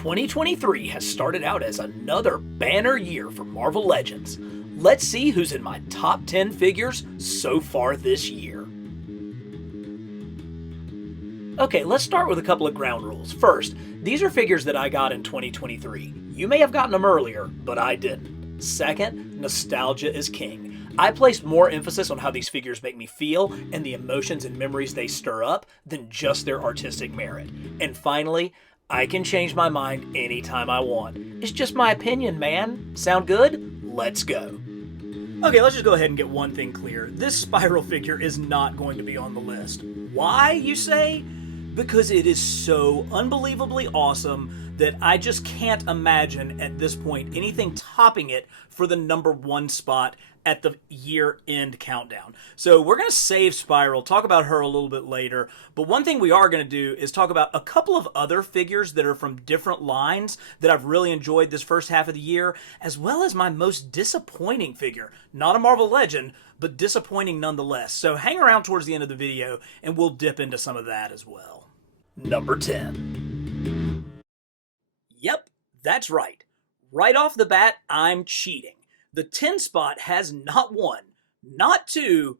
2023 has started out as another banner year for Marvel Legends. Let's see who's in my top 10 figures so far this year. Okay, let's start with a couple of ground rules. First, these are figures that I got in 2023. You may have gotten them earlier, but I didn't. Second, nostalgia is king. I place more emphasis on how these figures make me feel and the emotions and memories they stir up than just their artistic merit. And finally, I can change my mind anytime I want. It's just my opinion, man. Sound good? Let's go. Okay, let's just go ahead and get one thing clear. This Spiral figure is not going to be on the list. Why, you say? Because it is so unbelievably awesome that I just can't imagine at this point anything topping it for the number one spot at the year-end countdown. So we're going to save Spiral, talk about her a little bit later, but one thing we are going to do is talk about a couple of other figures that are from different lines that I've really enjoyed this first half of the year, as well as my most disappointing figure. Not a Marvel Legend, but disappointing nonetheless. So hang around towards the end of the video and we'll dip into some of that as well. Number 10. Yep, that's right. Right off the bat, I'm cheating. The 10 spot has not one, not two,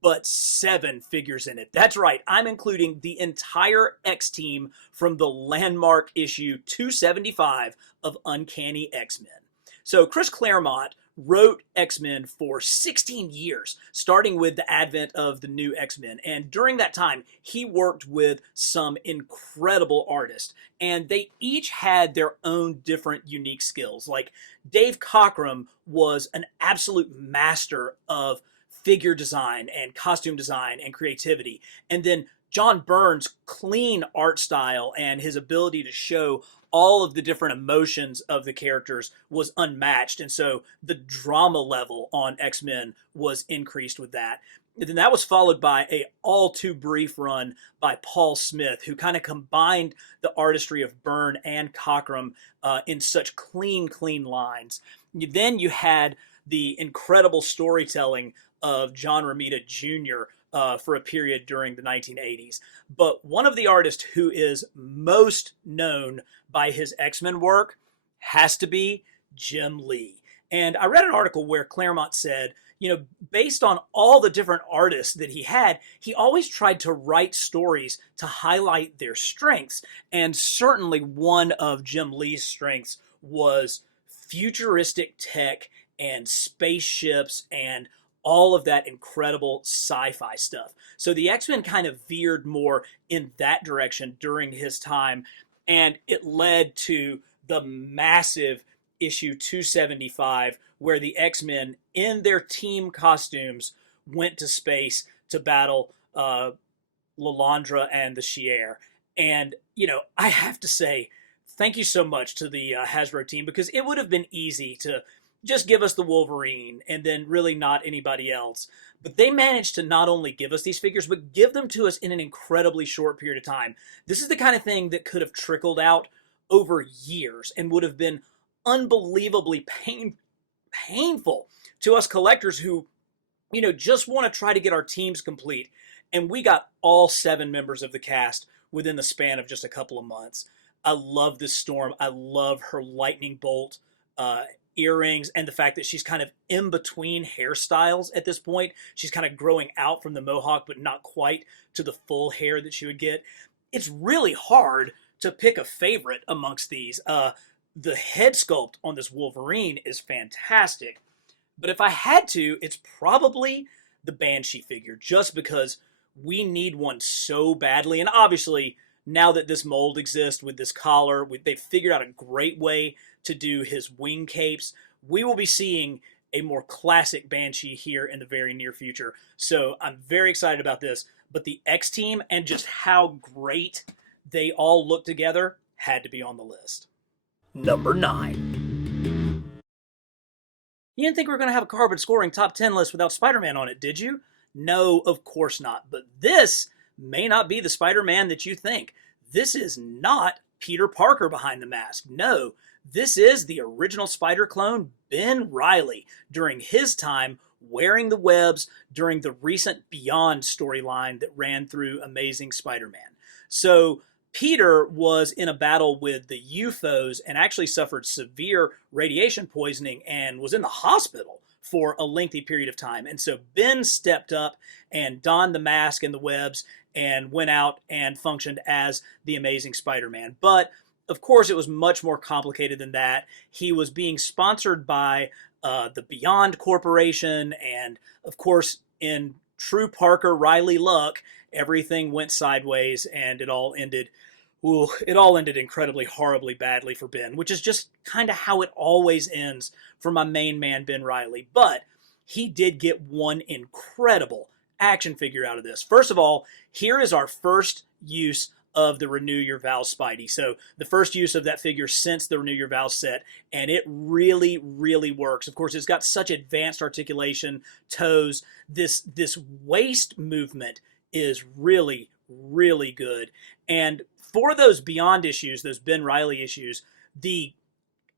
but 7 figures in it. That's right, I'm including the entire X-Team from the landmark issue 275 of Uncanny X-Men. So Chris Claremont wrote X-Men for 16 years, starting with the advent of the new X-Men. And during that time, he worked with some incredible artists. And they each had their own different unique skills. Like Dave Cockrum was an absolute master of figure design and costume design and creativity. And then John Byrne's clean art style and his ability to show all of the different emotions of the characters was unmatched. And so the drama level on X-Men was increased with that. And then that was followed by a all too brief run by Paul Smith, who kind of combined the artistry of Byrne and Cockrum in such clean lines. Then you had the incredible storytelling of John Romita Jr. For a period during the 1980s. But one of the artists who is most known by his X-Men work has to be Jim Lee. And I read an article where Claremont said, you know, based on all the different artists that he had, he always tried to write stories to highlight their strengths. And certainly one of Jim Lee's strengths was futuristic tech and spaceships and all of that incredible sci-fi stuff. So the X-Men kind of veered more in that direction during his time, and it led to the massive issue 275, where the X-Men in their team costumes went to space to battle Lilandra and the Shi'ar. And, you know, I have to say, thank you so much to the Hasbro team, because it would have been easy to just give us the Wolverine and then really not anybody else. But they managed to not only give us these figures, but give them to us in an incredibly short period of time. This is the kind of thing that could have trickled out over years and would have been unbelievably painful to us collectors who, you know, just want to try to get our teams complete. And we got all 7 members of the cast within the span of just a couple of months. I love this Storm. I love her lightning bolt earrings, and the fact that she's kind of in between hairstyles at this point. She's kind of growing out from the mohawk, but not quite to the full hair that she would get. It's really hard to pick a favorite amongst these. The head sculpt on this Wolverine is fantastic, but if I had to, it's probably the Banshee figure, just because we need one so badly. And obviously, now that this mold exists with this collar, they've figured out a great way to do his wing capes. We will be seeing a more classic Banshee here in the very near future. So I'm very excited about this. But the X-Team and just how great they all look together had to be on the list. Number 9. You didn't think we were going to have a carbon scoring top 10 list without Spider-Man on it, did you? No, of course not. But this may not be the Spider-Man that you think. This is not Peter Parker behind the mask. No, this is the original Spider clone, Ben Reilly, during his time wearing the webs during the recent Beyond storyline that ran through Amazing Spider-Man. So Peter was in a battle with the UFOs and actually suffered severe radiation poisoning and was in the hospital for a lengthy period of time. And so Ben stepped up and donned the mask and the webs and went out and functioned as the Amazing Spider-Man. But of course, it was much more complicated than that. He was being sponsored by the Beyond Corporation, and of course, in true Parker Reilly luck, everything went sideways, and it all ended. Ooh, it all ended incredibly horribly badly for Ben, which is just kind of how it always ends for my main man, Ben Reilly. But he did get one incredible action figure out of this. First of all, here is our first use of the Renew Your Vows Spidey. So the first use of that figure since the Renew Your Vows set, and it really, really works. Of course, it's got such advanced articulation, toes. This waist movement is really, really good. And for those Beyond issues, those Ben Reilly issues, the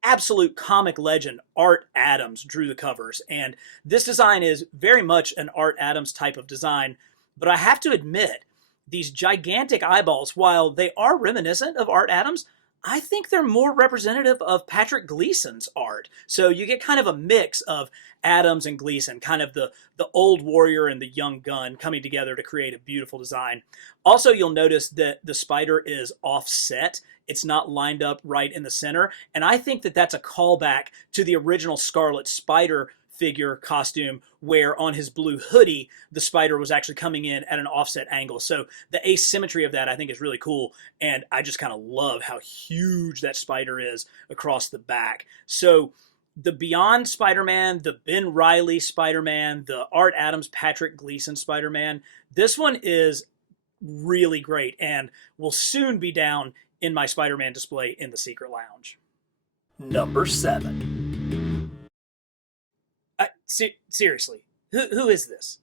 absolute comic legend Art Adams drew the covers. And this design is very much an Art Adams type of design. But I have to admit, these gigantic eyeballs, while they are reminiscent of Art Adams, I think they're more representative of Patrick Gleason's art. So you get kind of a mix of Adams and Gleason, kind of the old warrior and the young gun coming together to create a beautiful design. Also, you'll notice that the spider is offset. It's not lined up right in the center. And I think that that's a callback to the original Scarlet Spider figure costume, where on his blue hoodie, the spider was actually coming in at an offset angle. So the asymmetry of that I think is really cool. And I just kind of love how huge that spider is across the back. So the Beyond Spider-Man, the Ben Reilly Spider-Man, the Art Adams, Patrick Gleason Spider-Man, this one is really great and will soon be down in my Spider-Man display in the Secret Lounge. Number 7. Seriously, who is this?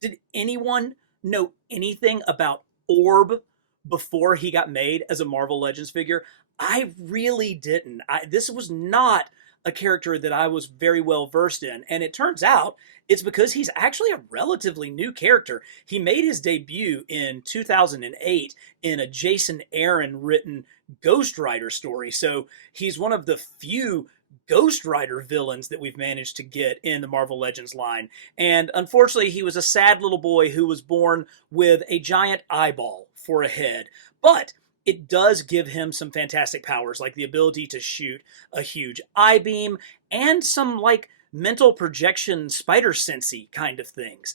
Did anyone know anything about Orb before he got made as a Marvel Legends figure? I really didn't. This was not a character that I was very well versed in, and it turns out it's because he's actually a relatively new character. He made his debut in 2008 in a Jason Aaron written Ghost Rider story, so he's one of the few Ghost Rider villains that we've managed to get in the Marvel Legends line. And unfortunately, he was a sad little boy who was born with a giant eyeball for a head. But it does give him some fantastic powers, like the ability to shoot a huge eye beam and some like mental projection spider sensey kind of things.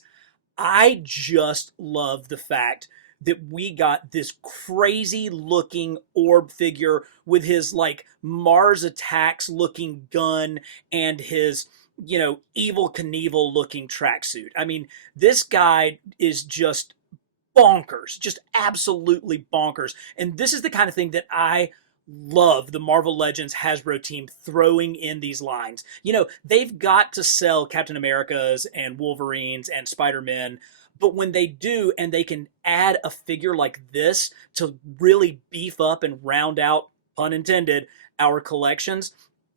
I just love the fact that we got this crazy looking Orb figure with his like Mars Attacks looking gun and his, Evel Knievel looking tracksuit. I mean, this guy is just bonkers, just absolutely bonkers. And this is the kind of thing that I love the Marvel Legends Hasbro team throwing in these lines. They've got to sell Captain Americas and Wolverines and Spider-Men, but when they do, and they can add a figure like this to really beef up and round out, pun intended, our collections,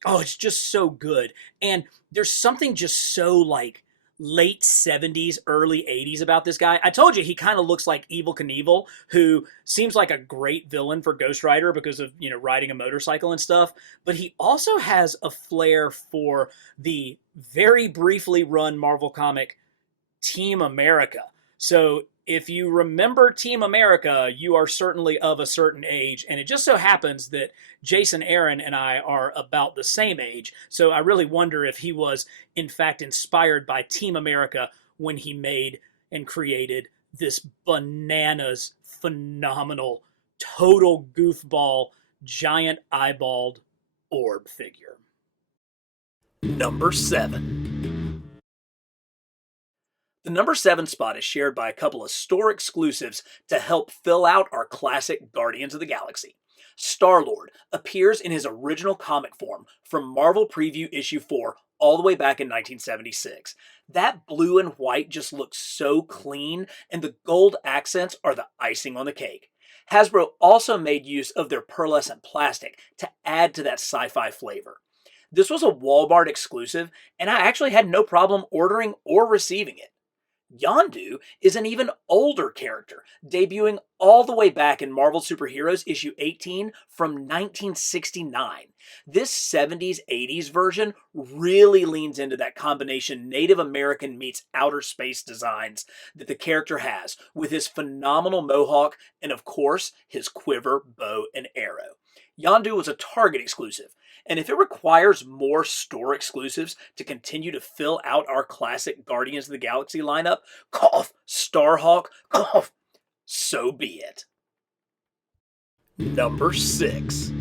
oh, it's just so good. And there's something just so like late 70s, early 80s about this guy. I told you he kind of looks like Evel Knievel, who seems like a great villain for Ghost Rider because of, riding a motorcycle and stuff. But he also has a flair for the very briefly run Marvel comic Team America. So if you remember Team America, you are certainly of a certain age. And it just so happens that Jason Aaron and I are about the same age. So I really wonder if he was, in fact, inspired by Team America when he made and created this bananas, phenomenal, total goofball, giant eyeballed Orb figure. Number 7. The number 7 spot is shared by a couple of store exclusives to help fill out our classic Guardians of the Galaxy. Star-Lord appears in his original comic form from Marvel Preview issue 4 all the way back in 1976. That blue and white just looks so clean, and the gold accents are the icing on the cake. Hasbro also made use of their pearlescent plastic to add to that sci-fi flavor. This was a Walmart exclusive, and I actually had no problem ordering or receiving it. Yondu is an even older character, debuting all the way back in Marvel Superheroes issue 18 from 1969. This 70s 80s version really leans into that combination Native American meets outer space designs that the character has, with his phenomenal mohawk and, of course, his quiver, bow, and arrow. Yondu was a Target exclusive, and if it requires more store exclusives to continue to fill out our classic Guardians of the Galaxy lineup, cough, Starhawk, cough, so be it. Number 6.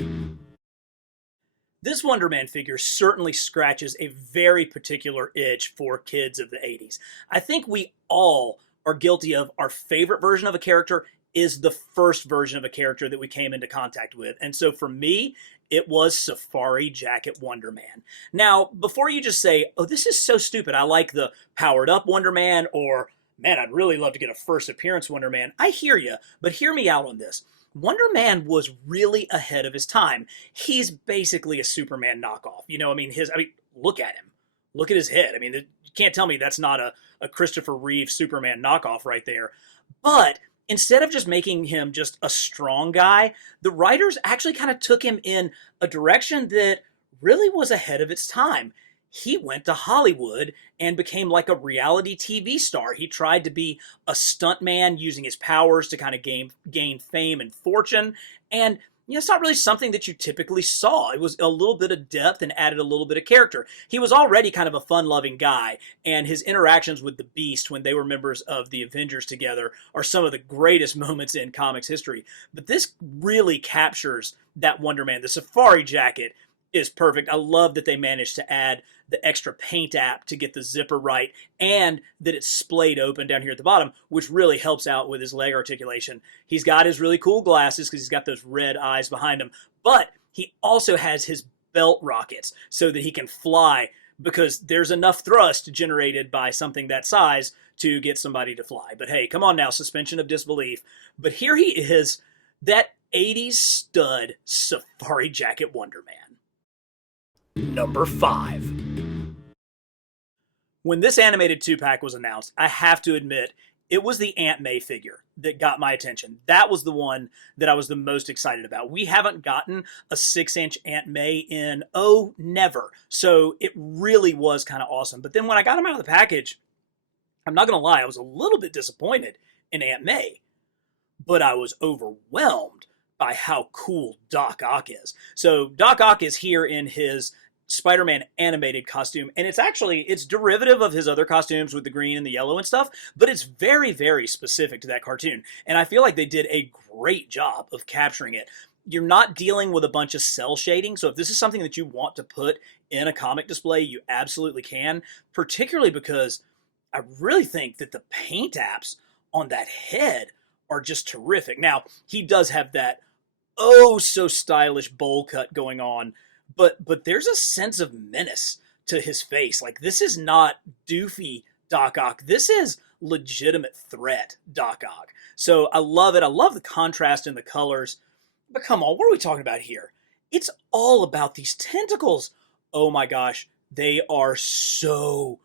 This Wonder Man figure certainly scratches a very particular itch for kids of the 80s. I think we all are guilty of our favorite version of a character is the first version of a character that we came into contact with. And so for me, it was Safari Jacket Wonder Man. Now, before you just say, oh, this is so stupid, I like the powered up Wonder Man, or man, I'd really love to get a first appearance Wonder Man. I hear you, but hear me out on this. Wonder Man was really ahead of his time. He's basically a Superman knockoff. You know, look at him. Look at his head. You can't tell me that's not a Christopher Reeve Superman knockoff right there. But instead of just making him just a strong guy, the writers actually kind of took him in a direction that really was ahead of its time. He went to Hollywood and became like a reality TV star. He tried to be a stuntman using his powers to kind of gain fame and fortune. And it's not really something that you typically saw. It was a little bit of depth and added a little bit of character. He was already kind of a fun-loving guy, and his interactions with the Beast when they were members of the Avengers together are some of the greatest moments in comics history. But this really captures that Wonder Man. The Safari Jacket is perfect. I love that they managed to add the extra paint app to get the zipper right, and that it's splayed open down here at the bottom, which really helps out with his leg articulation. He's got his really cool glasses because he's got those red eyes behind him, but he also has his belt rockets so that he can fly, because there's enough thrust generated by something that size to get somebody to fly. But hey, come on now, suspension of disbelief. But here he is, that 80s stud Safari Jacket Wonder Man. Number 5. When this animated 2-pack was announced, I have to admit, it was the Aunt May figure that got my attention. That was the one that I was the most excited about. We haven't gotten a 6-inch Aunt May in, never. So it really was kind of awesome. But then when I got him out of the package, I'm not going to lie, I was a little bit disappointed in Aunt May. But I was overwhelmed by how cool Doc Ock is. So Doc Ock is here in his Spider-Man animated costume, and it's derivative of his other costumes with the green and the yellow and stuff, but it's very, very specific to that cartoon, and I feel like they did a great job of capturing it. You're not dealing with a bunch of cell shading, so if this is something that you want to put in a comic display, you absolutely can, particularly because I really think that the paint apps on that head are just terrific. Now, he does have that so stylish bowl cut going on, but there's a sense of menace to his face. Like, this is not doofy Doc Ock. This is legitimate threat Doc Ock. So I love it. I love the contrast in the colors. But come on, what are we talking about here? It's all about these tentacles. Oh my gosh, they are so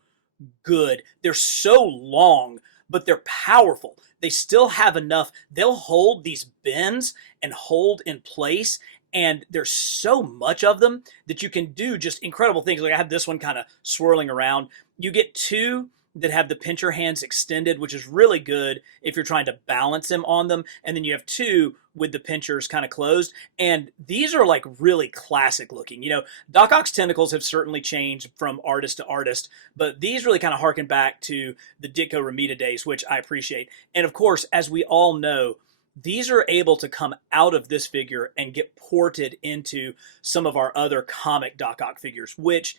good. They're so long, but they're powerful. They still have enough. They'll hold these bends and hold in place, and there's so much of them that you can do just incredible things. Like I have this one kind of swirling around. You get 2 that have the pincher hands extended, which is really good if you're trying to balance them on them. And then you have 2 with the pinchers kind of closed. And these are like really classic looking. Doc Ock's tentacles have certainly changed from artist to artist, but these really kind of harken back to the Ditko Ramita days, which I appreciate. And of course, as we all know, these are able to come out of this figure and get ported into some of our other comic Doc Ock figures, which,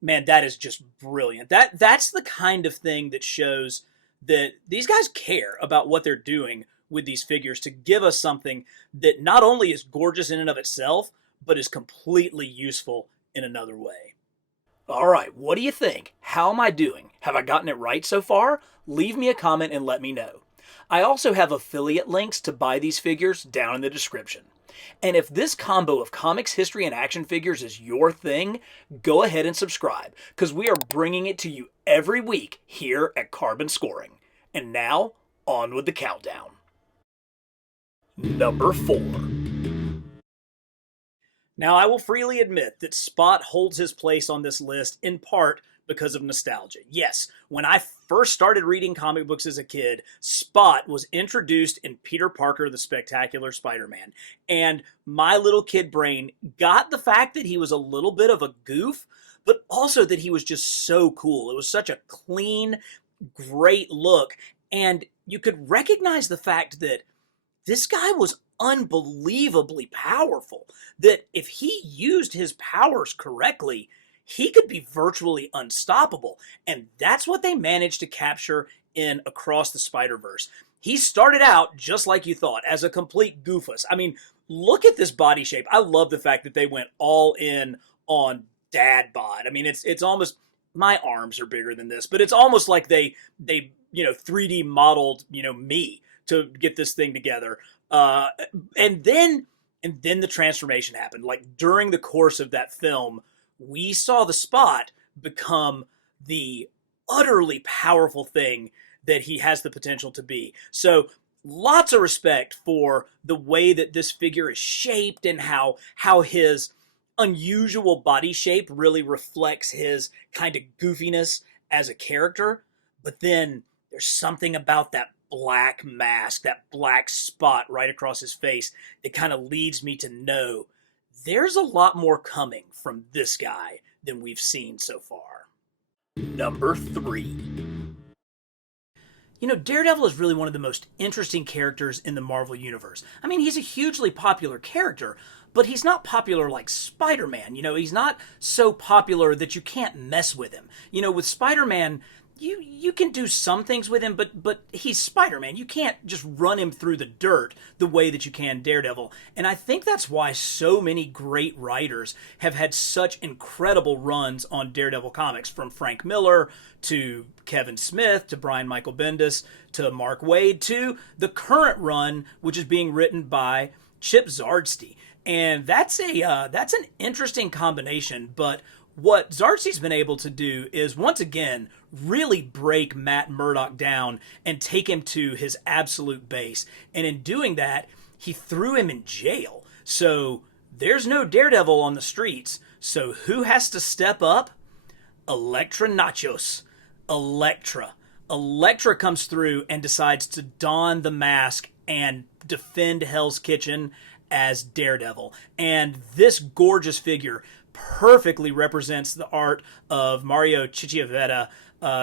man, that is just brilliant. That's the kind of thing that shows that these guys care about what they're doing with these figures to give us something that not only is gorgeous in and of itself, but is completely useful in another way. All right, what do you think? How am I doing? Have I gotten it right so far? Leave me a comment and let me know. I also have affiliate links to buy these figures down in the description. And if this combo of comics, history, and action figures is your thing, go ahead and subscribe, because we are bringing it to you every week here at Carbon Scoring. And now, on with the countdown. Number 4. Now, I will freely admit that Spot holds his place on this list in part because of nostalgia. Yes, when I first started reading comic books as a kid, Spot was introduced in Peter Parker, the Spectacular Spider-Man. And my little kid brain got the fact that he was a little bit of a goof, but also that he was just so cool. It was such a clean, great look. And you could recognize the fact that this guy was unbelievably powerful. That if he used his powers correctly, he could be virtually unstoppable. And that's what they managed to capture in Across the Spider-Verse. He started out just like you thought, as a complete goofus. I mean, look at this body shape. I love the fact that they went all in on dad bod. I mean, it's almost, my arms are bigger than this, but it's almost like they 3D modeled me to get this thing together. And then the transformation happened. Like during the course of that film, we saw the Spot become the utterly powerful thing that he has the potential to be. So lots of respect for the way that this figure is shaped and how his unusual body shape really reflects his kind of goofiness as a character. But then there's something about that black mask, that black spot right across his face that kind of leads me to know there's a lot more coming from this guy than we've seen so far. Number 3. Daredevil is really one of the most interesting characters in the Marvel Universe. I mean, he's a hugely popular character, but he's not popular like Spider-Man. He's not so popular that you can't mess with him. With Spider-Man, you can do some things with him, but he's Spider-Man. You can't just run him through the dirt the way that you can Daredevil. And I think that's why so many great writers have had such incredible runs on Daredevil comics, from Frank Miller to Kevin Smith to Brian Michael Bendis to Mark Waid to the current run, which is being written by Chip Zdarsky. And that's an interesting combination, but what Zdarsky's been able to do is, once again, really break Matt Murdock down and take him to his absolute base. And in doing that, he threw him in jail. So there's no Daredevil on the streets. So who has to step up? Elektra Nachos. Electra. Electra comes through and decides to don the mask and defend Hell's Kitchen as Daredevil. And this gorgeous figure perfectly represents the art of Mario Cicciavetta,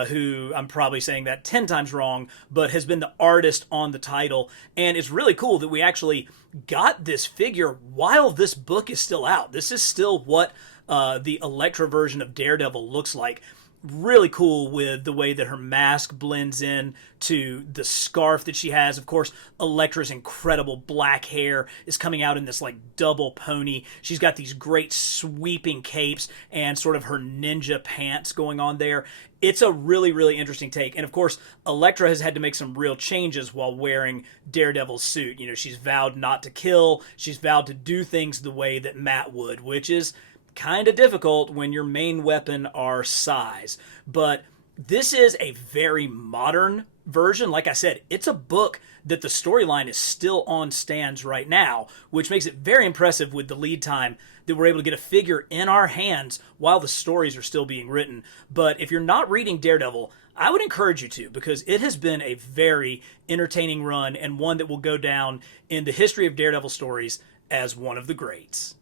who, I'm probably saying that 10 times wrong, but has been the artist on the title. And it's really cool that we actually got this figure while this book is still out. This is still what the Elektra version of Daredevil looks like. Really cool with the way that her mask blends in to the scarf that she has. Of course, Elektra's incredible black hair is coming out in this like double pony. She's got these great sweeping capes and sort of her ninja pants going on there. It's a really, really interesting take. And of course, Elektra has had to make some real changes while wearing Daredevil's suit. She's vowed not to kill. She's vowed to do things the way that Matt would, which is kind of difficult when your main weapon are size. But this is a very modern version. Like I said, it's a book that the storyline is still on stands right now, which makes it very impressive with the lead time that we're able to get a figure in our hands while the stories are still being written. But if you're not reading Daredevil, I would encourage you to, because it has been a very entertaining run and one that will go down in the history of Daredevil stories as one of the greats.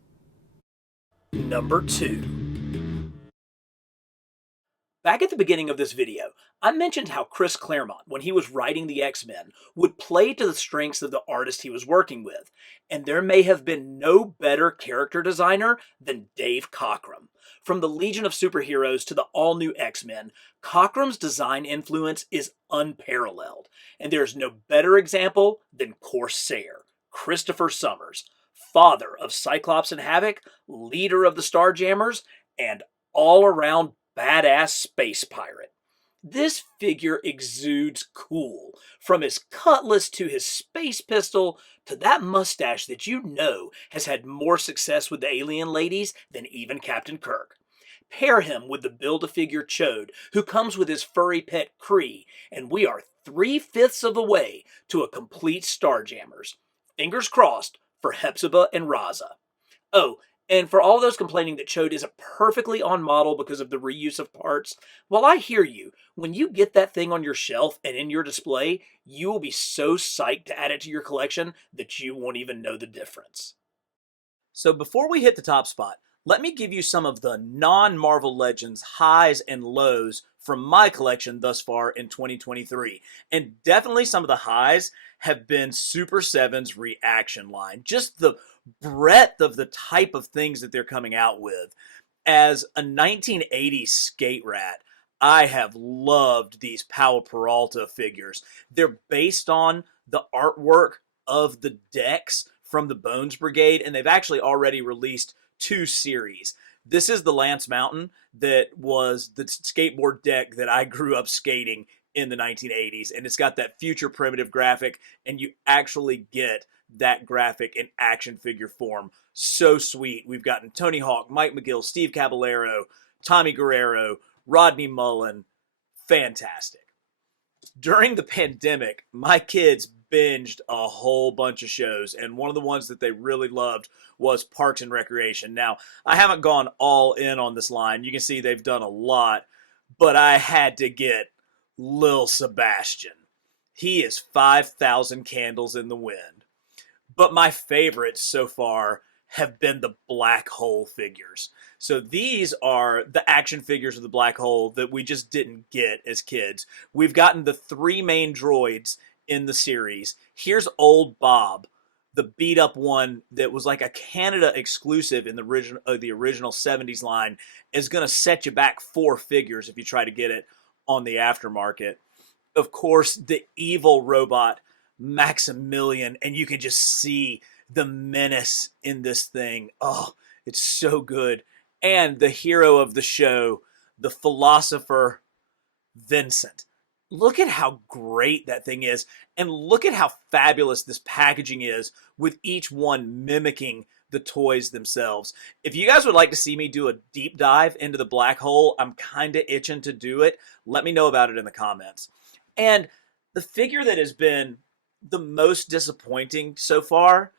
Number 2. Back at the beginning of this video, I mentioned how Chris Claremont, when he was writing the X-Men, would play to the strengths of the artist he was working with, and there may have been no better character designer than Dave Cockrum. From the Legion of Superheroes to the all-new X-Men, Cockrum's design influence is unparalleled, and there's no better example than Corsair, Christopher Summers, father of Cyclops and Havoc, leader of the Starjammers, and all-around badass space pirate. This figure exudes cool, from his cutlass to his space pistol to that mustache that has had more success with the alien ladies than even Captain Kirk. Pair him with the Build-A-Figure Chode, who comes with his furry pet Kree, and we are 3/5 of the way to a complete Starjammers. Fingers crossed for Hepzibah and Raza. Oh, and for all those complaining that Chode isn't perfectly on model because of the reuse of parts, well, I hear you. When you get that thing on your shelf and in your display, you will be so psyched to add it to your collection that you won't even know the difference. So before we hit the top spot, let me give you some of the non-Marvel Legends highs and lows from my collection thus far in 2023. And definitely some of the highs have been Super 7's reaction line. Just the breadth of the type of things that they're coming out with. As a 1980s skate rat, I have loved these Powell Peralta figures. They're based on the artwork of the decks from the Bones Brigade, and they've actually already released 2 series. This is the Lance Mountain that was the skateboard deck that I grew up skating in the 1980s, and it's got that future primitive graphic, and you actually get that graphic in action figure form. So sweet. We've gotten Tony Hawk, Mike McGill, Steve Caballero, Tommy Guerrero, Rodney Mullen. Fantastic. During the pandemic, my kids binged a whole bunch of shows, and one of the ones that they really loved was Parks and Recreation. Now, I haven't gone all in on this line. You can see they've done a lot, but I had to get Lil Sebastian. He is 5,000 candles in the wind. But my favorites so far have been the Black Hole figures. So these are the action figures of the Black Hole that we just didn't get as kids. We've gotten the 3 main droids in the series. Here's Old Bob, the beat up one that was like a Canada exclusive in the original 70s line, is going to set you back 4 figures if you try to get it on the aftermarket. Of course, the evil robot Maximilian, and you can just see the menace in this thing. Oh, it's so good. And the hero of the show, the philosopher Vincent. Look at how great that thing is, and look at how fabulous this packaging is, with each one mimicking the toys themselves. If you guys would like to see me do a deep dive into the Black Hole, I'm kind of itching to do it. Let me know about it in the comments. And the figure that has been the most disappointing so far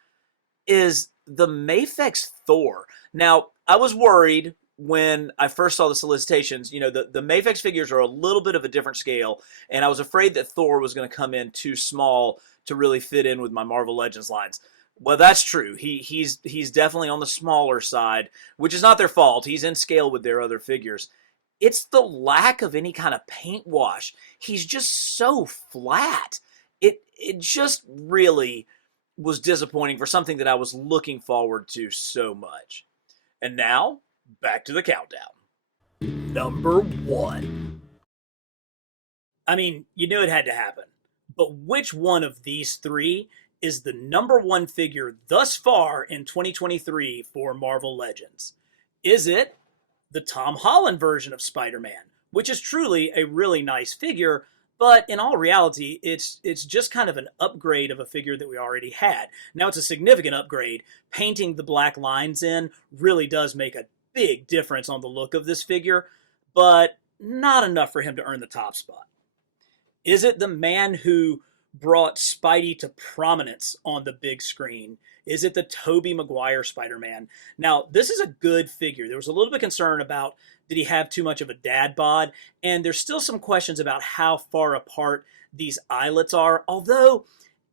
is the Mafex Thor. Now, I was worried when I first saw the solicitations. You know, the Mafex figures are a little bit of a different scale, and I was afraid that Thor was going to come in too small to really fit in with my Marvel Legends lines. Well, that's true. He's definitely on the smaller side, which is not their fault. He's in scale with their other figures. It's the lack of any kind of paint wash. He's just so flat. It just really was disappointing for something that I was looking forward to so much. And now, back to the countdown. Number 1. I mean, you knew it had to happen. But which one of these 3 is the number 1 figure thus far in 2023 for Marvel Legends? Is it the Tom Holland version of Spider-Man, which is truly a really nice figure, but in all reality, it's just kind of an upgrade of a figure that we already had. Now, it's a significant upgrade. Painting the black lines in really does make a big difference on the look of this figure, but not enough for him to earn the top spot. Is it the man who brought Spidey to prominence on the big screen? Is it the Tobey Maguire Spider-Man? Now, this is a good figure. There was a little bit of concern about, did he have too much of a dad bod? And there's still some questions about how far apart these eyelets are, although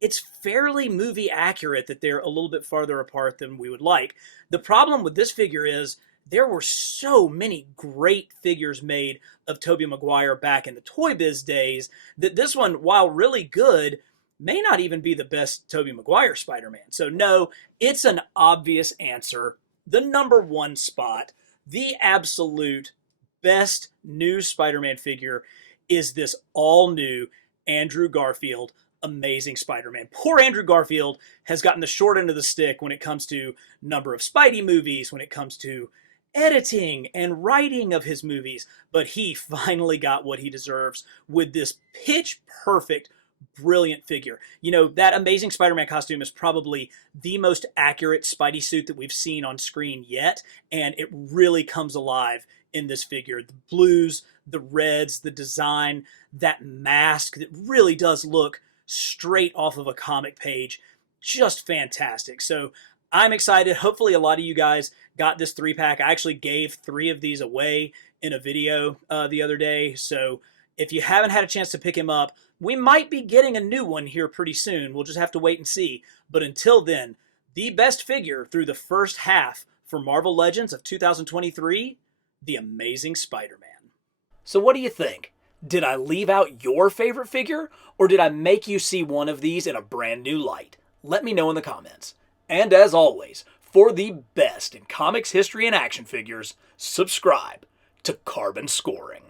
it's fairly movie accurate that they're a little bit farther apart than we would like. The problem with this figure is there were so many great figures made of Tobey Maguire back in the Toy Biz days that this one, while really good, may not even be the best Tobey Maguire Spider-Man. So no, it's an obvious answer. The number 1 spot, the absolute best new Spider-Man figure, is this all-new Andrew Garfield Amazing Spider-Man. Poor Andrew Garfield has gotten the short end of the stick when it comes to number of Spidey movies, when it comes to editing and writing of his movies, but he finally got what he deserves with this pitch-perfect brilliant figure. You know, that Amazing Spider-Man costume is probably the most accurate Spidey suit that we've seen on screen yet, and it really comes alive in this figure. The blues, the reds, the design, that mask that really does look straight off of a comic page. Just fantastic. So I'm excited. Hopefully a lot of you guys got this 3-pack. I actually gave 3 of these away in a video the other day. So if you haven't had a chance to pick him up, we might be getting a new one here pretty soon. We'll just have to wait and see. But until then, the best figure through the first half for Marvel Legends of 2023, The Amazing Spider-Man. So what do you think? Did I leave out your favorite figure, or did I make you see one of these in a brand new light? Let me know in the comments. And as always, for the best in comics history and action figures, subscribe to Carbon Scoring.